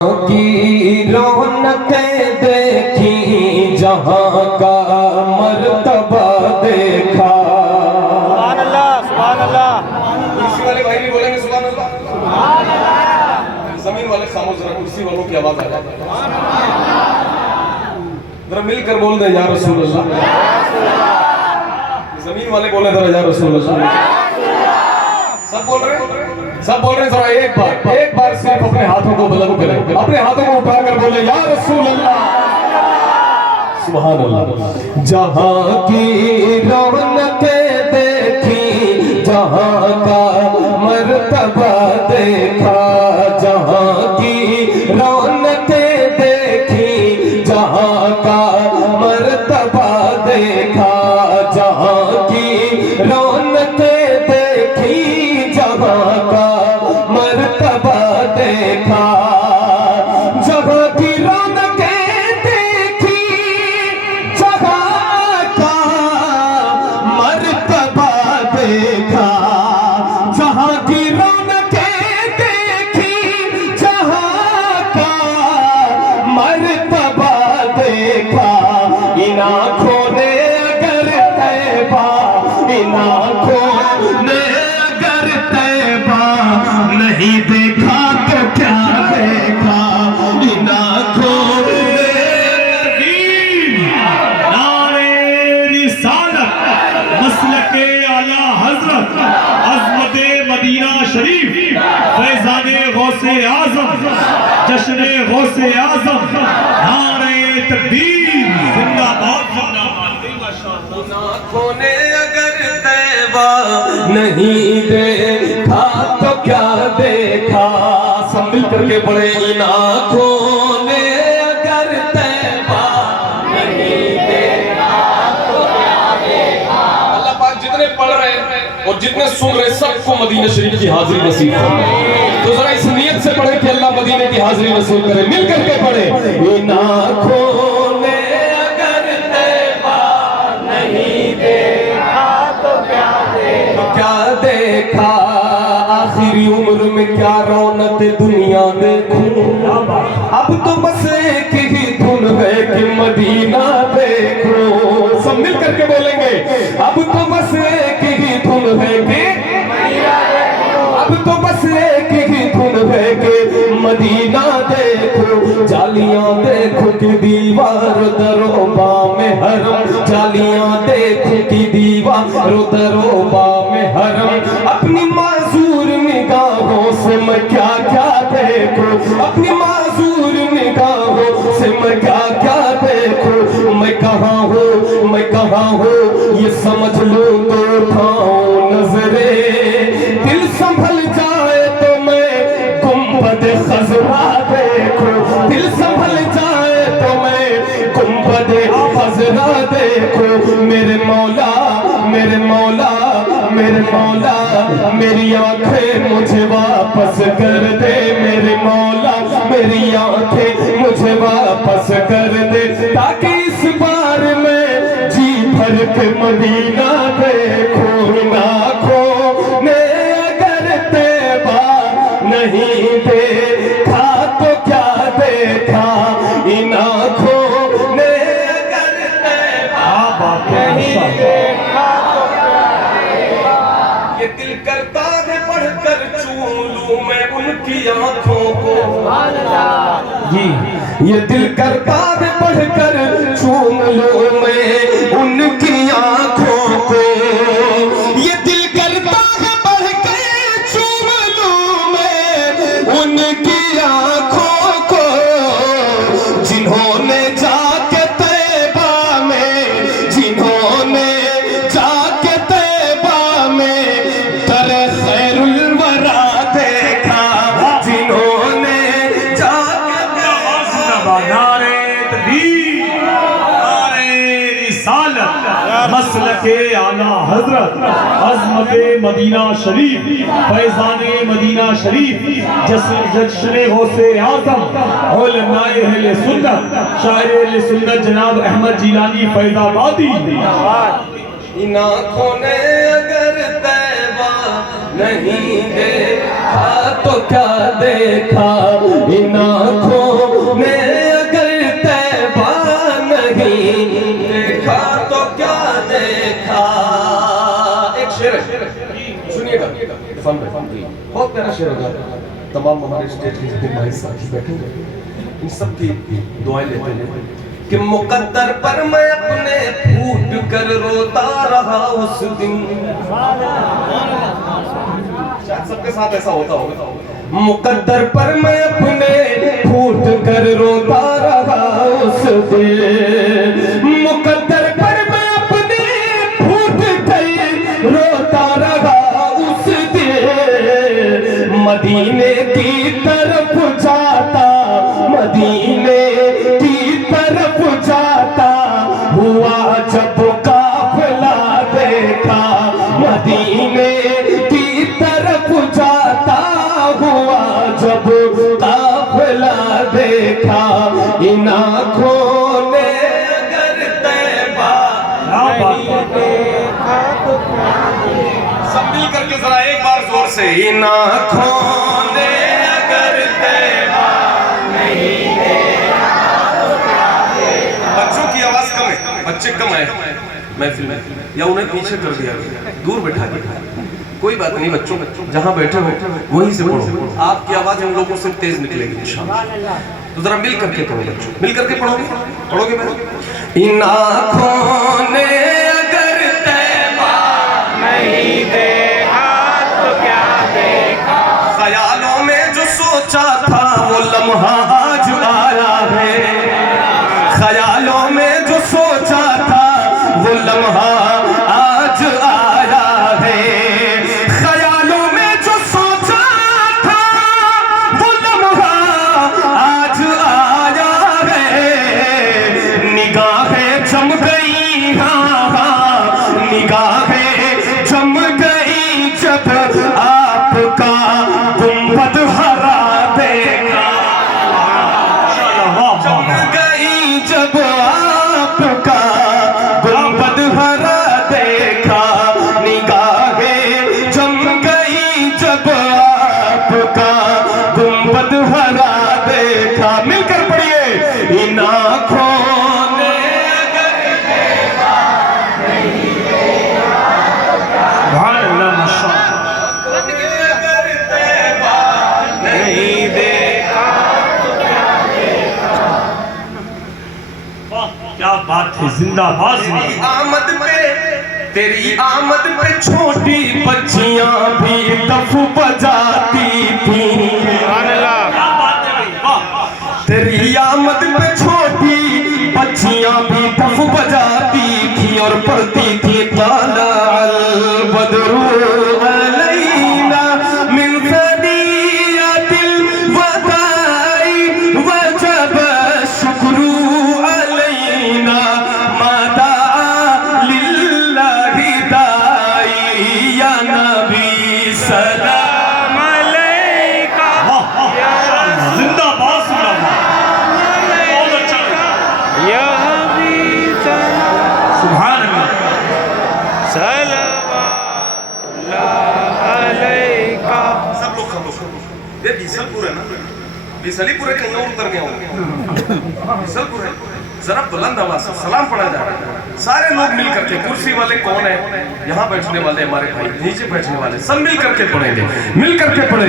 की रौनकें देखी, जहाँ का मर्तबा देखा। सुभान अल्लाह, सुभान अल्लाह। कुर्सी वाले भाई भी बोलेंगे सुभान अल्लाह। जमीन वाले खामोश, जरा कुर्सी वालों की आवाज आ जाए, जरा मिलकर बोल दे या रसूल अल्लाह। जमीन वाले बोले जरा या रसूल अल्लाह। सब बोल रहे हैं, सब बोल रहे हैं। जरा एक बार सिर्फ अपने हाथों को बुलंद करें, अपने हाथों को उठाकर बोले या रसूल अल्लाह। सुभान अल्लाह। जहाँ की रौनकें देखी, जहाँ का मर्तबा देखा, जहाँ की रौनकें देखी, जहाँ का मर्तबा देखा, जहाँ की रौनकें देखी, जहाँ का मर्तबा देखा, जहाँ की रौनकें देखी, जहाँ का मर्तबा देखा, जहाँ की रौनकें देखी, जहाँ का मर्तबा देखा। इन आँखों ने अगर तैबा, इन आँखों ने अगर तैबा नहीं देखा तो क्या देखा। इन आँखों ने नारे रिसालत, मसलके आला हजरत, अज़मते मदीना शरीफ, फैज़ाने गौसे आज़म, जश्ने गौसे आज़म, नारे तकबीर, जिंदाबाद जिंदाबाद। इन आँखों ने अगर तैबा नहीं देखा तो क्या देखा। सब मिल करके पढ़े। इन आँखों ने अगर तैबा नहीं देखा तो क्या देखा। अल्लाह पाक जितने पढ़ रहे हैं और जितने सुन रहे सबको मदीना शरीफ की हाजिरी नसीब करे। तो जरा इस नियत से पढ़े कि अल्लाह मदीने की हाजिरी नसीब करे। मिल करके पढ़े। इन आँखों ने अगर तैबा नहीं देखा तो क्या देखा। आखिरी उम्र में क्या रौनक दुनिया देखूं, अब तो बस एक ही धुन है कि मदीना देखो। सब मिल करके बोलेंगे, अब तो बस एक ही धुन है कि, अब तो बस एक ही धुन है कि मदीना देखो। जालियां देखो कि दीवार दरोबा में हरम, जालियां देखो कि दीवार दरोबा में हरम। अपनी मासूर निगाहों से मैं क्या क्या देखूं, अपनी मासूर निगाहों से मैं क्या क्या देखूं। मैं कहाँ हूँ, मैं कहाँ हूँ ये समझ लो तो उठाऊं नजरे। दिल संभल जाए तो मैं गुंबद खजरा देखूं, दिल संभल जाए तो मैं गुंबद खजरा देखूं। मेरे मौला, मेरे मौला, मेरे मौला, मेरी आंखें मुझे वापस कर दे। मेरे मौला, मेरी आंखें मुझे वापस कर दे, ताकि इस बार मैं जी भर के मदीना देखूं। इन आँखों ने अगर तैबा नहीं देखा तो क्या देखा। इन आँखों ने अगर तैबा नहीं देखा तो क्या देखा। ये दिल करता है पढ़कर चूम लूं मैं उनकी आँखों को। जी, ये दिल करता है पढ़कर चूम लूं मैं उनकी आँखों को। ये दिल करता है पढ़कर चूम लूं मैं उनकी आँखों को, जिन्होंने जाके तैबा में, जिन्होंने जाके तैबा में दर खैरुल वरा देखा, जिन्होंने नारे तकबीर, नारे रिसालत, मसलके आला हजरत, अज़मते मदीना शरीफ, फैज़ाने मदीना शरीफ, जश्ने गौसे आज़म, उलमाए अहले सुन्नत, शायर अहले सुन्नत जनाब अहमद जिलानी फैज़ाबादी। इन आँखों ने अगर तैबा नहीं देखा तो क्या देखा। इन आँखों ने अगर तैबा नहीं देखा तो क्या देखा। एक शेर है, सुनिएगा, बहुत प्यारा शेर होगा। तमाम हमारे स्टेज के जितने भाई साथी बैठे इन सब की दुआएं लेते हैं कि मुकद्दर पर मैं अपने फूट कर रोता रहा उस दिन। शायद सबके साथ ऐसा होता होगा। मुकद्दर पर मैं अपने फूट कर रोता रहा उस दिन। मुकद्दर पर मैं अपने फूट कर रोता रहा उस दिन। मदीने की तरफ जाता, मदीने की तरफ जाता हुआ जब काफिला देखा। मदीने की तरफ जाता हुआ जब काफिला देखा। इन आँखों ने अगर तैबा नहीं देखा तो सब मिल करके जरा एक बार जोर से, इन आँखों ने अगर तैबा नहीं देखा तो क्या देखा। बच्चों की आवाज कम है, बच्चे कम है महफिल में, या उन्हें पीछे कर दिया, दूर बैठा दिया। कोई बात नहीं बच्चों, जहां बैठे हो वहीं से पढ़ो, आपकी आवाज हम लोगों से तेज निकलेगी इंशाअल्लाह। तो जरा मिल करके पढ़ो बच्चों, मिल करके पढ़ोगे, पढ़ोगे मेरे। इन आँखों ने अगर तैबा नहीं देखा तो क्या देखा। ख्यालों में जो सोचा था वो लम्हा आज आया है। ख्यालों में जो सोचा था वो लम्हा आज आया है। ख्यालों में जो सोचा था वो लम्हा आज आया है। निगाहें जम गई, हाँ हाँ निगाहें जम गई जब आपका गुंबद हरा देखा। जम गई जब आपका गुंबद हरा देखा। निगाहें जम गई जब आपका गुंबद हरा देखा। मिलकर पढ़िए, इन आँखों ने अगर देखा नहीं देखा तो क्या। सुभान अल्लाह, माशाअल्लाह। अगर तैबा नहीं देखा तो क्या देखा। वाह, क्या बात है, जिंदाबाद जिंदाबाद। आमद पे, तेरी आमद पे छोटी बच्चियां भी दफ बजाती थी। क्या बात है भाई, वाह। तेरी आमद पे छोटी बच्चियां भी दफ बजाती थी और पढ़ती थी ताला अल बदरू अलैना मिन सनियातिल वदाई वजब शुक्रू अलैना मादा लिल्लाहि दाई या नबी सलाम अलैका। वाह, वाह, माशाअल्लाह, जिंदाबाद जिंदाबाद। बहुत अच्छा लगा। या हबीब सुभान अल्लाह। सल्लल्लाहु अलैका। सब लोग खामोश। ये बीसलपुर है ना, बीसलीपुर है, कहीं और उतर गया हूँ। बीसलपुर है, जरा बुलंद आवाज से सलाम पढ़ा जा रहा है। सारे लोग मिल करके, कुर्सी वाले कौन है, यहाँ बैठने वाले हमारे भाई, नीचे बैठने वाले, सब मिल करके पढ़ेंगे, मिल करके पढ़े।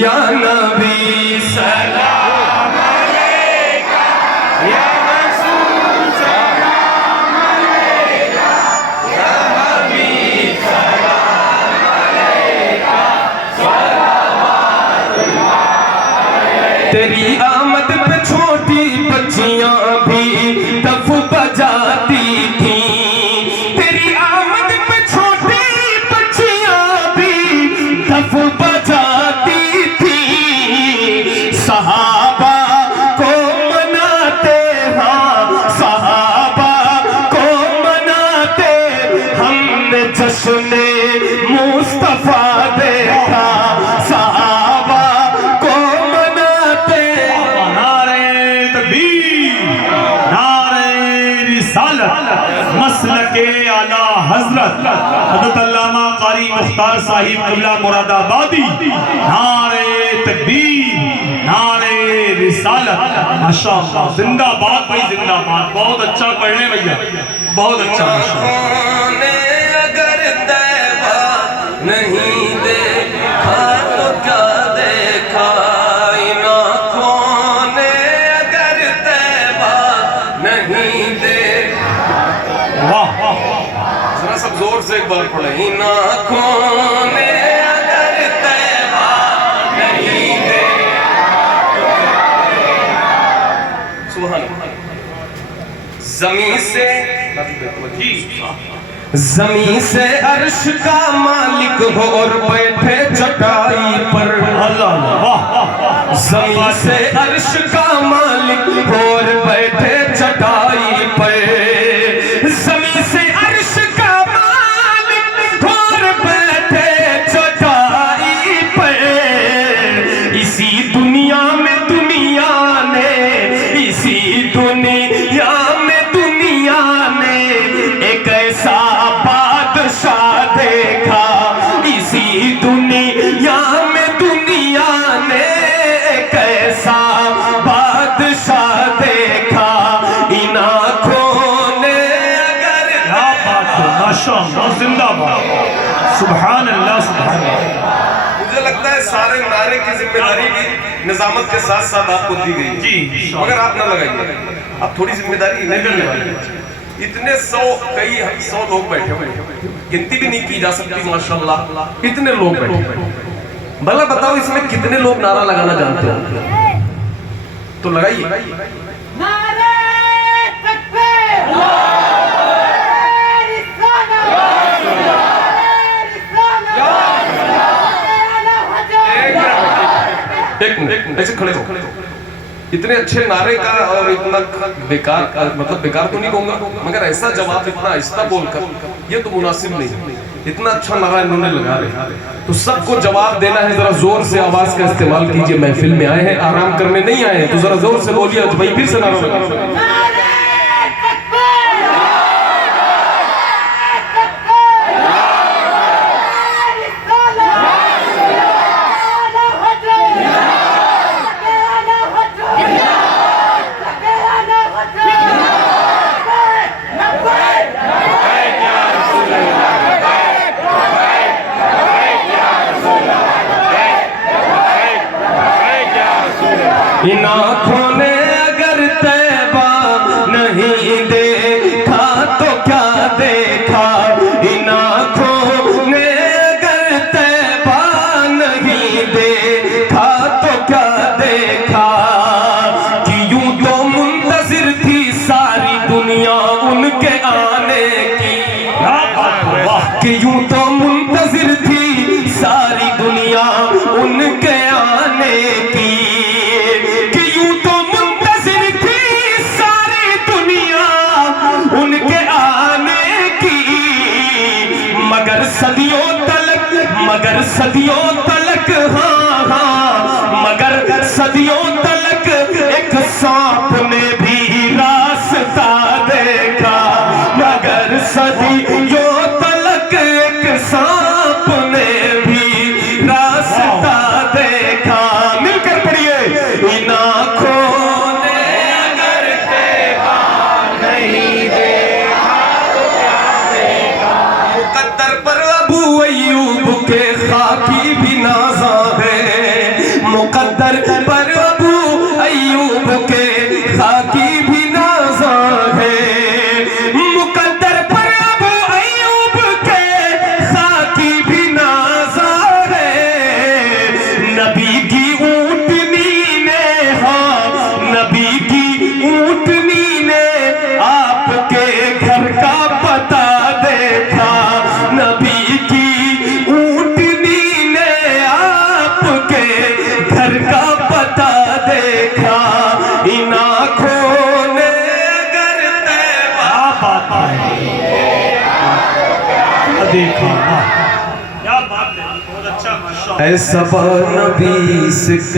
या नबी सलाम अलैका, या रसूल सलाम अलैका, या हबीब सलाम अलैका, सलावतुल्लाह अलैका। तेरी आमद पे छोटी बच्चियां भी दफ बजाती थी। तेरी आमद पे छोटी बच्चियां भी दफ बजाती थी। सहाबा को मनाते, हाँ सहाबा को मनाते हमने जश्न मुस्तफा देखा। सहाबा को मनाते। नारे तकबीर, नारे रिसालत, मसलके आला हजरत हज़रत अल्लामा कारी मुख्तार साहिब क़िबला मुरादाबादी। नारे तकबीर, नारे रिसालत। रिसालत। माशाअल्लाह, जिंदाबाद भाई जिंदाबाद, बहुत अच्छा पढ़ ले भैया, बहुत अच्छा। आँखों ने अगर तैबा नहीं देखा तो क्या देखा, इन आँखों ने अगर तैबा नहीं देखा। वाह वाह, जरा सब जोर से एक बार पढ़े, इन आँखों ने अगर तैबा नहीं देखा। सुभान अल्लाह। ज़मीं से ज़मीं से अर्श का मालिक हो और बैठे चटाई पर। अल्लाह वाह। ज़मीं से अर्श का मालिक हो और बैठे चटाई पर। ज़मीं से अर्श का मालिक हो और बैठे चटाई पर। इसी दुनिया में दुनिया ने, इसी दुनिया में दुनिया ने एक ऐसा बादशाह देखा। इसी दुनिया में दुनिया ने एक ऐसा बादशाह देखा। इन आँखों ने अगर, क्या बात है, माशाअल्लाह, जिंदाबाद, सुभान अल्लाह सुभान अल्लाह। मुझे लगता है सारे नारे की जिम्मेदारी भी निजामत के साथ साथ आपको दी गई जी, मगर आप ना लगाइए, आप थोड़ी जिम्मेदारी इन्हें भी निभाइए। इतने कई 100 लोग बैठे हुए हैं, गिनती भी नहीं की जा सकती माशाल्लाह, इतने लोग बैठे हुए। भला बताओ इसमें कितने लोग नारा लगाना जानते हो? तो लगाइए। नारे तकबीर, नारे रिसालत, नारे रिसालत, नारे हजर। एक मिनट ऐसे खड़े हो। इतने अच्छे नारे का और इतना बेकार का, मतलब बेकार तो नहीं कहूंगा, मगर ऐसा जवाब इतना आहिस्ता बोलकर ये तो मुनासिब नहीं। इतना अच्छा नारा इन्होंने लगा रहे, तो सबको जवाब देना है। जरा जोर से आवाज का इस्तेमाल कीजिए, महफिल में आए हैं, आराम करने नहीं आए हैं, तो जरा जोर से बोलिए भाई, फिर से नारा लगा। नारे तकबीर, नारे तकबीर, नारे रिसालत, नारे हजर, नारे हजर, नारे हजर। इन आँखों ने अगर तैबा नहीं देखा तो क्या देखा। इन आँखों ने अगर तैबा नहीं देखा तो क्या देखा। कि यूं तो मुंतजिर थी सारी दुनिया उनके आने की। क्या बात है, वाह। कि यूं तो मुंतजिर थी सारी दुनिया उनके आने की। मगर सदियों तलक, हाँ हाँ, मगर सदियों तलक एक सांप ने भी रास्ता देखा। मगर सदियों तलक एक सांप ने भी रास्ता देखा। मिलकर पढ़िए, इन आँखों ने अगर तैबा नहीं देखा तो क्या देखा। मुकद्दर पर अबू अय्यूब के खाकी भी नाज़ा है। मुकद्दर पर अबू अय्यूब के खाकी भी नाज़ा है। मुकद्दर पर अबू अय्यूब के खाकी भी नाज़ा है। नबी की ऊँटनी ने, हाँ नबी की ऊँटनी ने आपके घर का पता देखा। नबी की ऊँटनी ने आपके घर का पता देखा। इन आँखों ने अगर तैबा, देखा, क्या बात है, बहुत अच्छा, माशाअल्लाह। ऐसा नबी से